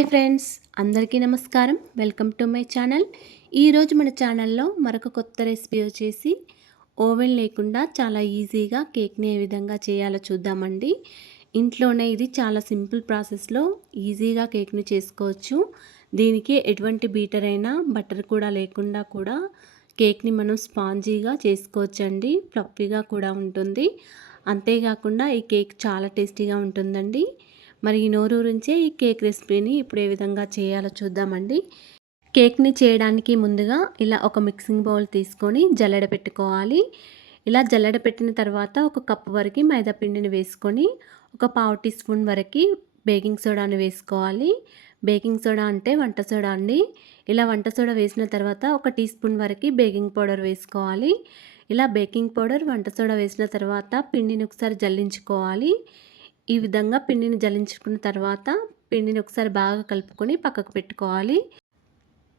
Hi friends, అందరికీ నమస్కారం. Welcome to my channel. ఈరోజు మన ఛానల్లో మరొక కొత్త రెసిపీ వచ్చేసి ఓవెన్ లేకుండా చాలా ఈజీగా కేక్ని ఏ విధంగా చేయాలో చూద్దామండి. ఇంట్లోనే ఇది చాలా సింపుల్ ప్రాసెస్లో ఈజీగా కేక్ని చేసుకోవచ్చు. దీనికి ఎటువంటి బీటర్ అయినా బటర్ కూడా లేకుండా కూడా కేక్ని మనం స్పాంజీగా చేసుకోవచ్చండి. ఫ్లఫీగా కూడా ఉంటుంది. అంతేకాకుండా ఈ కేక్ చాలా టేస్టీగా ఉంటుందండి. మరి ఈ నోరూరించే ఈ కేక్ రెసిపీని ఇప్పుడు ఏ విధంగా చేయాలో చూద్దామండి. కేక్ని చేయడానికి ముందుగా ఇలా ఒక మిక్సింగ్ బౌల్ తీసుకొని జల్లెడ పెట్టుకోవాలి. ఇలా జల్లెడ పెట్టిన తర్వాత ఒక కప్పు వరకు మైదా పిండిని వేసుకొని ఒక పావు టీ స్పూన్ వరకు బేకింగ్ సోడాని వేసుకోవాలి. బేకింగ్ సోడా అంటే వంట సోడా అండి. ఇలా వంట సోడా వేసిన తర్వాత ఒక టీ స్పూన్ వరకు బేకింగ్ పౌడర్ వేసుకోవాలి. ఇలా బేకింగ్ పౌడర్ వంట సోడా వేసిన తర్వాత పిండిని ఒకసారి జల్లించుకోవాలి. ఈ విధంగా పిండిని జల్లించుకున్న తర్వాత పిండిని ఒకసారి బాగా కలుపుకొని పక్కకు పెట్టుకోవాలి.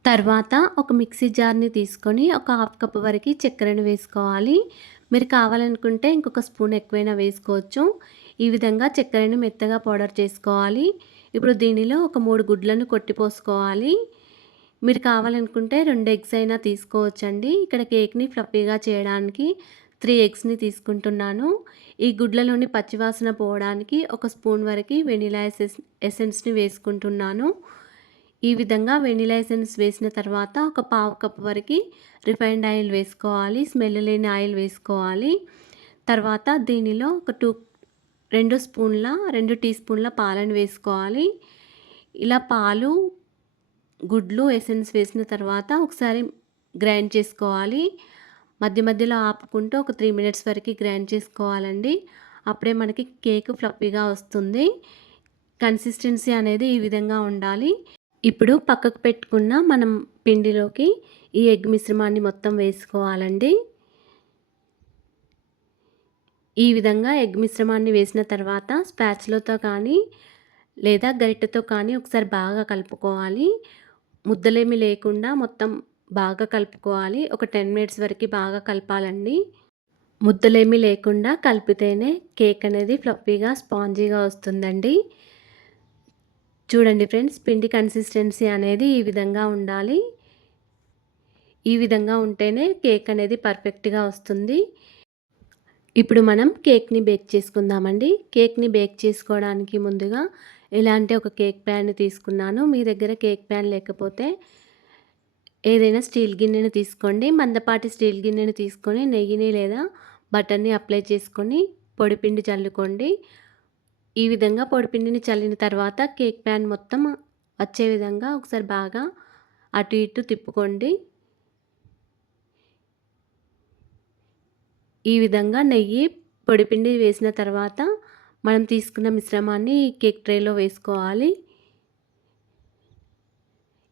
తర్వాత ఒక మిక్సీ జార్ని తీసుకొని ఒక హాఫ్ కప్ వరకు చక్కెరను వేసుకోవాలి. మీరు కావాలనుకుంటే ఇంకొక స్పూన్ ఎక్కువైనా వేసుకోవచ్చు. ఈ విధంగా చక్కెరను మెత్తగా పౌడర్ చేసుకోవాలి. ఇప్పుడు దీనిలో ఒక 3 గుడ్లను కొట్టిపోసుకోవాలి. మీరు కావాలనుకుంటే 2 ఎగ్స్ అయినా తీసుకోవచ్చండి. ఇక్కడ కేక్ని ఫ్లఫీగా చేయడానికి 3 ఎగ్స్ని తీసుకుంటున్నాను. ఈ గుడ్లలోని పచ్చివాసన పోవడానికి ఒక స్పూన్ వరకు వెనిలా ఎసెన్స్ని వేసుకుంటున్నాను. ఈ విధంగా వెనిలా ఎసెన్స్ వేసిన తర్వాత ఒక పావు కప్ వరకు రిఫైన్డ్ ఆయిల్ వేసుకోవాలి. స్మెల్ లేని ఆయిల్ వేసుకోవాలి. తర్వాత దీనిలో ఒక 2 టీ స్పూన్ల పాలను వేసుకోవాలి. ఇలా పాలు, గుడ్లు, ఎసెన్స్ వేసిన తర్వాత ఒకసారి గ్రైండ్ చేసుకోవాలి. మధ్య మధ్యలో ఆపుకుంటూ ఒక 3 మినిట్స్ వరకు గ్రైండ్ చేసుకోవాలండి. అప్పుడే మనకి కేక్ ఫ్లఫీగా వస్తుంది. కన్సిస్టెన్సీ అనేది ఈ విధంగా ఉండాలి. ఇప్పుడు పక్కకు పెట్టుకున్న మనం పిండిలోకి ఈ ఎగ్ మిశ్రమాన్ని మొత్తం వేసుకోవాలండి. ఈ విధంగా ఎగ్ మిశ్రమాన్ని వేసిన తర్వాత స్పాచులాతో కానీ లేదా గరిటెతో కానీ ఒకసారి బాగా కలుపుకోవాలి. ముద్దలేమి లేకుండా మొత్తం బాగా కలుపుకోవాలి. ఒక 10 మినిట్స్ వరకు బాగా కలపాలండి. ముద్దలేమి లేకుండా కలిపితేనే కేక్ అనేది ఫ్లఫీగా స్పాంజీగా వస్తుందండి. చూడండి ఫ్రెండ్స్, పిండి కన్సిస్టెన్సీ అనేది ఈ విధంగా ఉండాలి. ఈ విధంగా ఉంటేనే కేక్ అనేది పర్ఫెక్ట్గా వస్తుంది. ఇప్పుడు మనం కేక్ని బేక్ చేసుకుందామండి. కేక్ని బేక్ చేసుకోవడానికి ముందుగా ఇలాంటి ఒక కేక్ ప్యాన్ తీసుకున్నాను. మీ దగ్గర కేక్ ప్యాన్ లేకపోతే ఏదైనా స్టీల్ గిన్నెను తీసుకోండి. మందపాటి స్టీల్ గిన్నెను తీసుకొని నెయ్యిని లేదా బటర్ని అప్లై చేసుకొని పొడిపిండి చల్లుకోండి. ఈ విధంగా పొడిపిండిని చల్లిన తర్వాత కేక్ ప్యాన్ మొత్తం వచ్చే విధంగా ఒకసారి బాగా అటు ఇటు తిప్పుకోండి. ఈ విధంగా నెయ్యి, పొడిపిండి వేసిన తర్వాత మనం తీసుకున్న మిశ్రమాన్ని కేక్ ట్రేలో వేసుకోవాలి.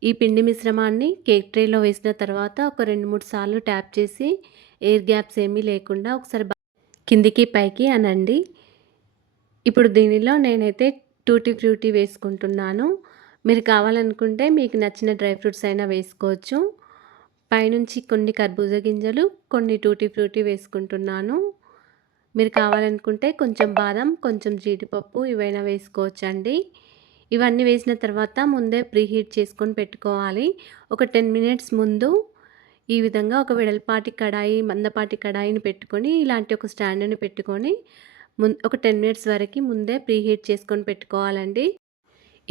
ఈ పిండి మిశ్రమాన్ని కేక్ ట్రేలో వేసిన తర్వాత ఒక 2-3 సార్లు ట్యాప్ చేసి ఎయిర్ గ్యాప్స్ ఏమీ లేకుండా ఒకసారి కిందికి పైకి అనండి. ఇప్పుడు దీనిలో నేనైతే టూటీ ఫ్రూటీ వేసుకుంటున్నాను. మీరు కావాలనుకుంటే మీకు నచ్చిన డ్రై ఫ్రూట్స్ అయినా వేసుకోవచ్చు. పైనుంచి కొన్ని కర్బూజా గింజలు, కొన్ని టూటీ ఫ్రూటీ వేసుకుంటున్నాను. మీరు కావాలనుకుంటే కొంచెం బాదం, కొంచెం జీడిపప్పు ఇవైనా వేసుకోవచ్చండి. ఇవన్నీ వేసిన తర్వాత ముందే ప్రీహీట్ చేసుకొని పెట్టుకోవాలి. ఒక 10 మినిట్స్ ముందు ఈ విధంగా ఒక వెడల్పాటి కడాయి, మందపాటి కడాయిని పెట్టుకొని ఇలాంటి ఒక స్టాండ్ని పెట్టుకొని ఒక 10 మినిట్స్ వరకు ముందే ప్రీహీట్ చేసుకొని పెట్టుకోవాలండి.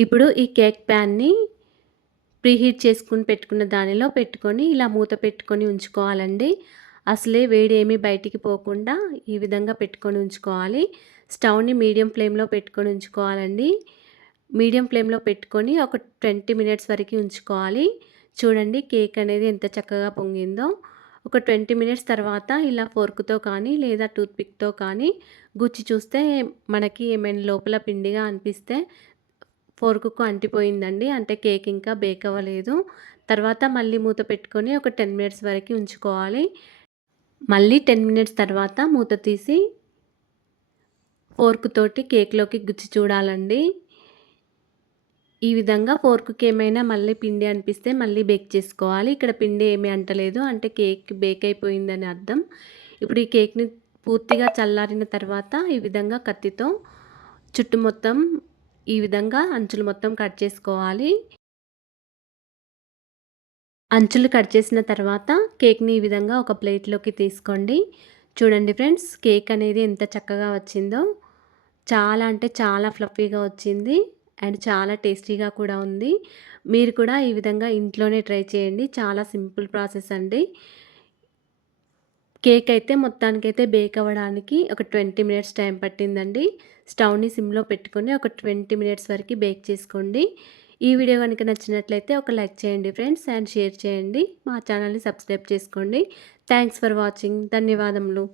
ఇప్పుడు ఈ కేక్ ప్యాన్ని ప్రీహీట్ చేసుకుని పెట్టుకున్న దానిలో పెట్టుకొని ఇలా మూత పెట్టుకొని ఉంచుకోవాలండి. అసలే వేడి ఏమీ బయటికి పోకుండా ఈ విధంగా పెట్టుకొని ఉంచుకోవాలి. స్టవ్ని మీడియం ఫ్లేమ్లో పెట్టుకొని ఉంచుకోవాలండి. మీడియం ఫ్లేమ్లో పెట్టుకొని ఒక 20 మినిట్స్ వరకు ఉంచుకోవాలి. చూడండి కేక్ అనేది ఎంత చక్కగా పొంగిందో. ఒక 20 మినిట్స్ తర్వాత ఇలా ఫోర్క్తో కానీ లేదా టూత్పిక్తో కానీ గుచ్చి చూస్తే మనకి ఏమైనా లోపల పిండిగా అనిపిస్తే ఫోర్క్కు అంటిపోయిందండి, అంటే కేక్ ఇంకా బేక్ అవ్వలేదు. తర్వాత మళ్ళీ మూత పెట్టుకొని ఒక 10 మినిట్స్ వరకు ఉంచుకోవాలి. మళ్ళీ 10 మినిట్స్ తర్వాత మూత తీసి ఫోర్క్ తోటి కేక్లోకి గుచ్చి చూడాలండి. ఈ విధంగా ఫోర్క్కి ఏమైనా మళ్ళీ పిండి అనిపిస్తే మళ్ళీ బేక్ చేసుకోవాలి. ఇక్కడ పిండి ఏమీ అంటలేదు, అంటే కేక్ బేక్ అయిపోయిందని అర్థం. ఇప్పుడు ఈ కేక్ని పూర్తిగా చల్లారిన తర్వాత ఈ విధంగా కత్తితో చుట్టూ మొత్తం ఈ విధంగా అంచులు మొత్తం కట్ చేసుకోవాలి. అంచులు కట్ చేసిన తర్వాత కేక్‌ని ఈ విధంగా ఒక ప్లేట్‌లోకి తీసుకోండి. చూడండి ఫ్రెండ్స్, కేక్ అనేది ఎంత చక్కగా వచ్చిందో. చాలా అంటే చాలా ఫ్లఫీగా వచ్చింది. అండ్ చాలా టేస్టీగా కూడా ఉంది. మీరు కూడా ఈ విధంగా ఇంట్లోనే ట్రై చేయండి. చాలా సింపుల్ ప్రాసెస్ అండి. కేక్ అయితే మొత్తానికైతే బేక్ అవ్వడానికి ఒక 20 మినిట్స్ టైం పట్టిందండి. స్టవ్‌ని సిమ్‌లో పెట్టుకొని ఒక 20 మినిట్స్ వరకు బేక్ చేసుకోండి. ఈ వీడియో గనుక నచ్చినట్లయితే ఒక లైక్ చేయండి ఫ్రెండ్స్ అండ్ షేర్ చేయండి. మా ఛానల్‌ని సబ్స్క్రైబ్ చేసుకోండి. Thanks for watching. ధన్యవాదములు.